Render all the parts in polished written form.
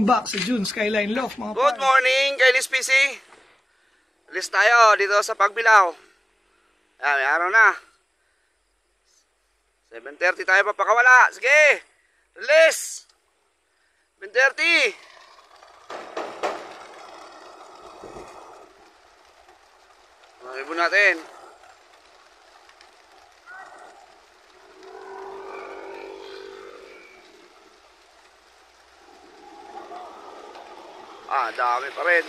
Welcome back sa June Skyline Loft, mga Good morning, Kailis PC. Alis tayo dito sa Pagbilao. May araw na. 7:30 tayo papakawala. Sige, release. 7:30. Mga ibon natin. Dami pa rin.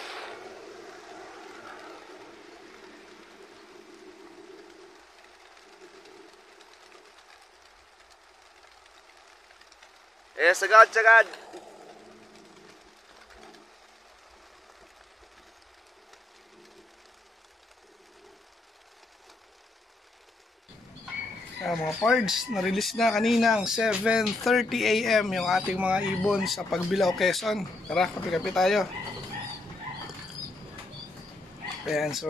Sagad. Mga pards, na-release na kanina ang 7:30 AM yung ating mga ibon sa Pagbilao, Quezon. Tara, kape-kape tayo. Ayan, so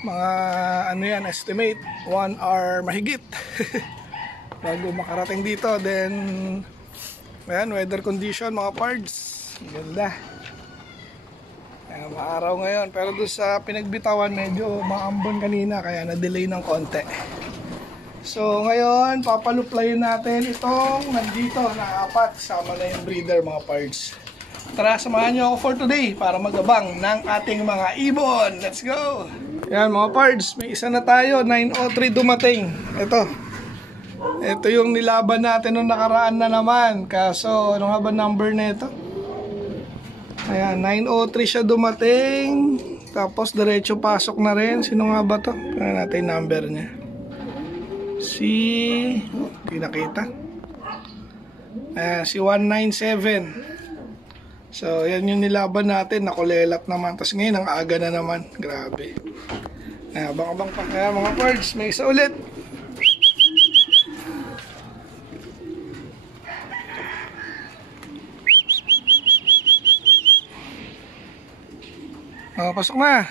mga estimate 1 hour mahigit bago makarating dito. Then ayan, weather condition mga pards, ganda. Ayan, maaraw ngayon, pero doon sa pinagbitawan medyo maambon kanina kaya na-delay ng konti. So ngayon, papaluplayin natin itong nandito na 4, sama na yung breeder mga pards. Tara, samahan nyo ako for today para magabang ng ating mga ibon. Let's go! Yan mga pards, may isa na tayo, 903 dumating. Ito yung nilaban natin nung nakaraan na naman. Kaso, ano nga ba number na ito? Ayan, 903 siya dumating. Tapos diretso pasok na rin. Sino nga ba to? Kaya natin number niya. Nakita. Si 197. So yan yung nilaban natin. Nakulelat naman. Tapos ngayon ang aga na naman. Grabe. Abang-abang pa. Kaya mga birds, may isa ulit. Pasok na.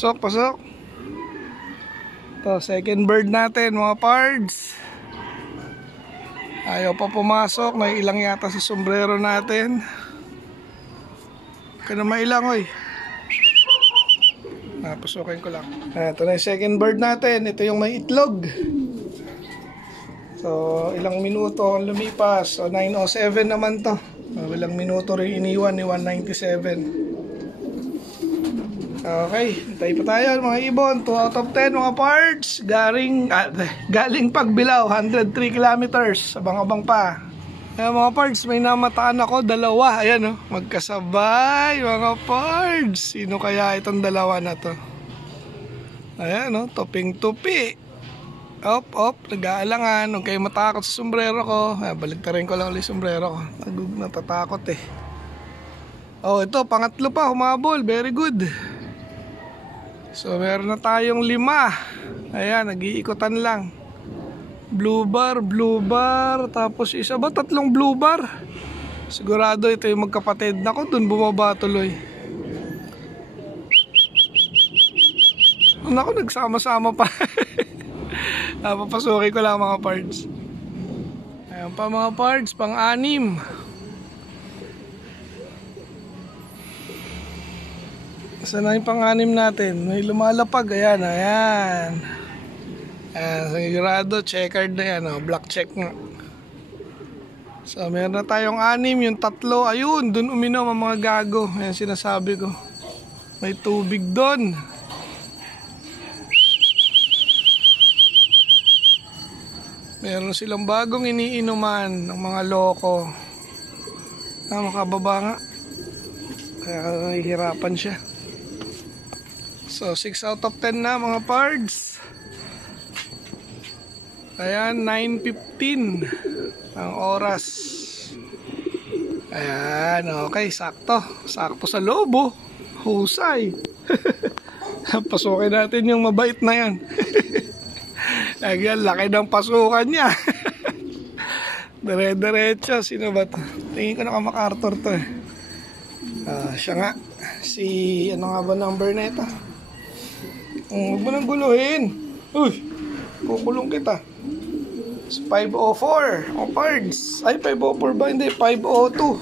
Pasok. Ito, second bird natin mga pards. Ayaw pa pumasok. May ilang yata sa sombrero natin. Kaya may ilang oy. Pasukin ko lang. Ito na yung second bird natin. Ito yung may itlog. So ilang minuto lumipas. So 9:07 naman to. Ilang minuto rin iniwan ni 197. Okay, hintay pa tayo mga ibon. 2 out of 10 mga parts. Galing Pagbilao, 103 kilometers. Abang-abang pa. Mga parts, may namataan ako, 2. Ayan magkasabay mga parts. Sino kaya itong 2 na to? Ayan tuping-tupi. Op, nag-aalangan. Huwag kayo matakot sa sombrero ko. Baliktarin ko lang ulit sombrero ko. Natatakot eh. Ito, pangatlo pa, humabol. Very good. So meron na tayong 5. Ayan, nag-iikutan lang. Blue bar. Tapos isa ba? 3 blue bar. Sigurado ito yung magkapatid. Naku, dun bumaba tuloy. Naku, nagsama-sama pa. Papasukin ko lang mga parts. Ayan pa mga parts, pang-6. Saan na yung pang-6 natin? May lumalapag. Ayan. Sigurado, checkered na yan. Black check nga. So, meron na tayong 6. Yung 3, ayun, dun uminom ang mga gago. Ayan sinasabi ko. May tubig dun. Meron silang bagong iniinuman ng mga loko. Makababa nga. Kaya nahihirapan siya. So 6 out of 10 na mga pards. Ayan, 9:15 ang oras. Ayan, okay, sakto sa lobo. Husay. Pasukin natin yung mabait na yan. Ayan, laki ng pasukan niya. Dire-diretso. Sino ba to? Tingin ko na MacArthur to eh. Siya nga. Ano nga ba number na ito? Huwag mo nang guluhin. Uy, kukulong kita. So, 504. O, pards. Ay, 504 ba? Hindi, 502.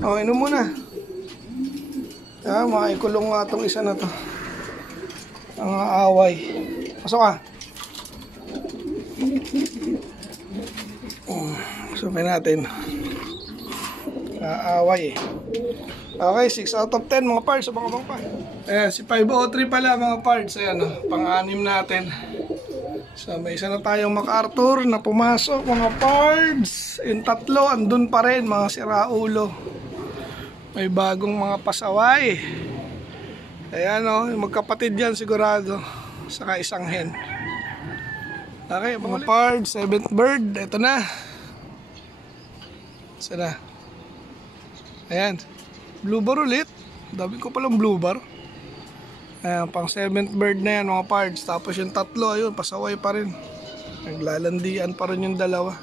O, inom muna. Maikulong nga itong isa na to. Ang aaway. Pasok ka. Pasukin natin. Aaway eh. Okay, 6 out of 10 mga parts. Abang-abang pa. Ayan, si 503 pala mga parts. Ayan, pang-anim natin. So, may isa na tayong MacArthur na pumasok mga parts. Yung tatlo, andun pa rin mga siraulo. May bagong mga pasaway. Ayan yung magkapatid yan sigurado. Saka isang hen. Okay, mga parts, 7th bird. Ito na. Sana. Ayan. Blue bar ulit. Dami ko palang blue bar. Ayan, pang 7th bird na yan mga parts. Tapos yung tatlo, ayun, pasaway pa rin. Naglalandian pa rin yung dalawa.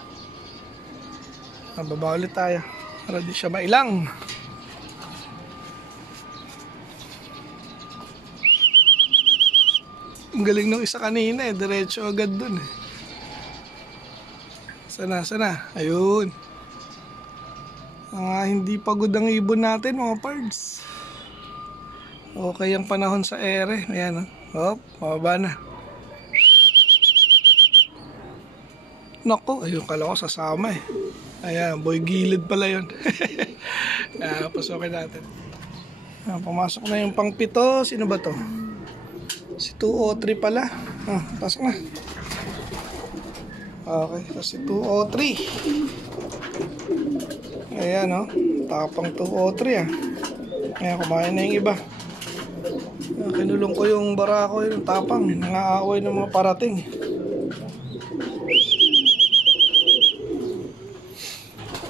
Baba ulit tayo. Para di siya mailang. Ang galing ng isa kanina eh. Diretso agad dun eh. Sana. Ayun. Hindi pagod ang ibon natin mga pards. Okay ang panahon sa ere. Ayan Hop, mababa na. Nako, ayun kala ko sasama eh. Ayan, boy gilid pala yun. Pasukin natin. Pumasok na yung pang 7. Sino ba to? Si 203 pala. Pasok na. Okay, so si 203. Ayan tapang 203 Ayan, kumain na yung iba. Kinulong ko yung barako yung tapang. Nangaaway ng mga parating.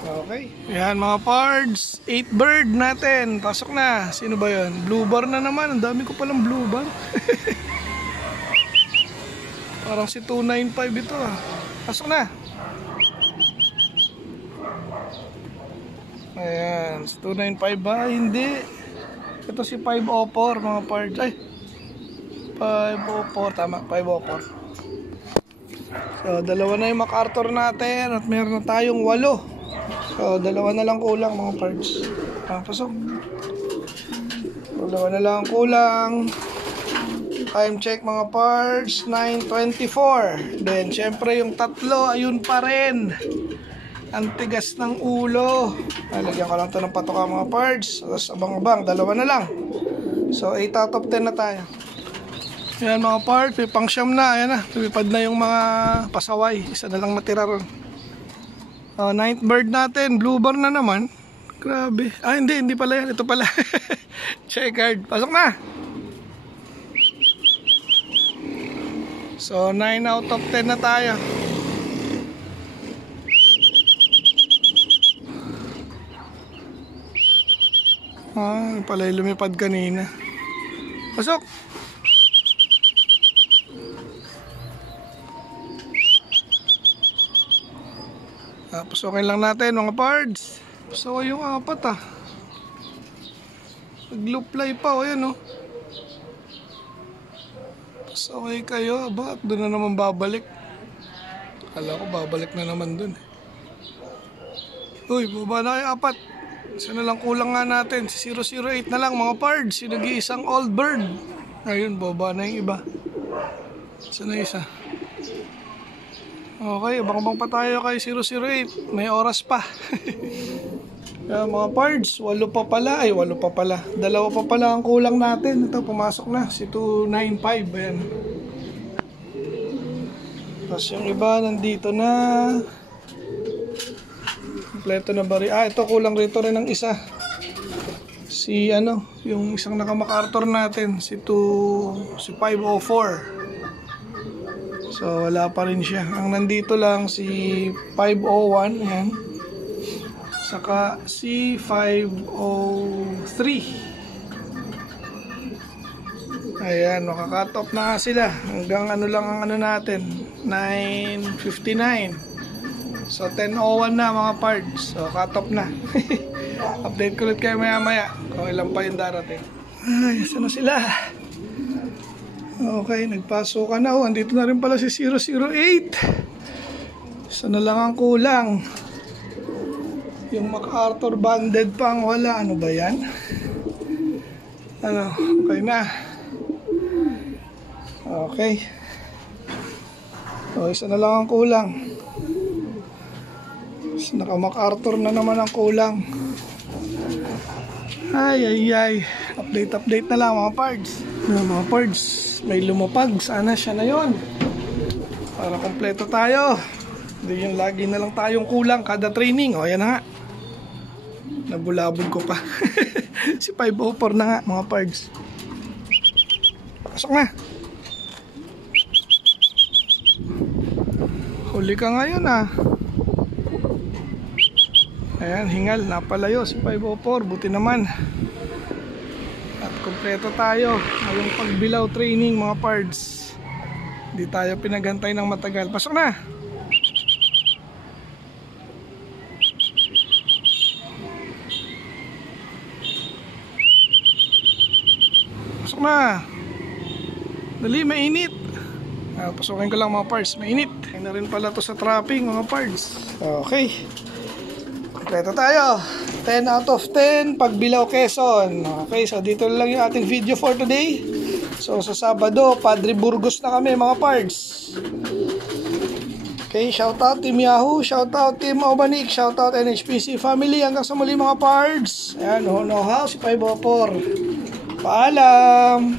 Okay. Ayan mga pards. 8 bird natin. Pasok na. Sino ba yun? Blue bar na naman. Ang dami ko palang blue bar. Parang si 295 ito Pasok na. Ayan. Si 295 ba? Hindi. Ito si 504 mga pards. Ay. 504. Tama. 504. So, dalawa na yung MacArthur natin. At meron na tayong 8. So, dalawa na lang kulang mga parts. Pasok. Dalawa na lang kulang. Time check mga parts, 9:24. Then, syempre yung tatlo, ayun pa rin. Ang tigas ng ulo. Lagyan ko lang ito ng patoka mga parts. Tapos abang-abang, dalawa na lang. So, 8 out of 10 na tayo. Ayan mga parts, may pang-siyam na. Ayan na, tumipad na yung mga pasaway. Isa na lang natira ron. 9th bird natin, blue bar na naman. Grabe. Hindi pala yan. Ito pala. Checkered. Pasok na. So, 9 out of 10 na tayo. Pala yung lumipad kanina. Pasok. Pasukin lang natin mga pards. So yung 4 Nag-loop-fly pa ayan Pasaway kayo. Bakit doon na naman babalik? Kala ko babalik na naman doon. Uy, baba na kayo 4. Isa na lang kulang nga natin. Si 008 na lang mga pards. Yung nag-iisang old bird. Ayun, baba na yung iba. Isa na isa. Okay, abang-abang pa tayo kay 008. May oras pa. Mga pards, 8 pa pala. Ay, 8 pa pala. 2 pa pala ang kulang natin. Ito, pumasok na. Si 295. Ayan. Tapos yung iba, nandito na. Kompleto na ba rin? Ito, kulang rito rin ng isa. Si, yung isang naka-MacArthur natin. Si 504. So, wala pa rin siya. Ang nandito lang si 501. Ayan. Saka si 503. Ayan, makakat off na nga sila. Hanggang lang ang natin. 9:59. So, 10:01 na mga parts. So, cut off na. Update ko ulit kayo maya-maya. Kung ilan pa yung darating. Ay, saan na sila? Okay, nagpasok ka na. Andito na rin pala si 008. Isa na lang ang kulang. Yung MacArthur banded pang wala. Ano ba yan? Ano? Okay na. Okay. So, isa na lang ang kulang. Naka MacArthur na naman ang kulang. Ay. Update na lang mga pards. Mga pards, may lumapag. Sana siya na yon. Para kompleto tayo. Hindi yung lagi na lang tayong kulang kada training. O, ayan na nga. Nabulabog ko pa. Si 504 na nga mga pards. Pasok na. Huli ka ngayon ah. Ayan, hingal, napalayo si 504. Buti naman. At kompleto tayo ngayong pagbilaw training mga pards. Hindi tayo pinagantay ng matagal. Pasok na. Pasok na. Dali, mainit. Pasukin ko lang mga pards, mainit. Ay na rin pala to sa trapping mga pards. Okay. Kompleto tayo. 10 out of 10 pagbilaw Quezon. Okay, so dito lang yung ating video for today. So sa Sabado, Padre Burgos na kami mga pards. Okay, shout out Team Yahoo, shout out Team Obanik, shout out NHPC family. Hanggang sa muli mga pards. Ayan, no how si 504. Paalam.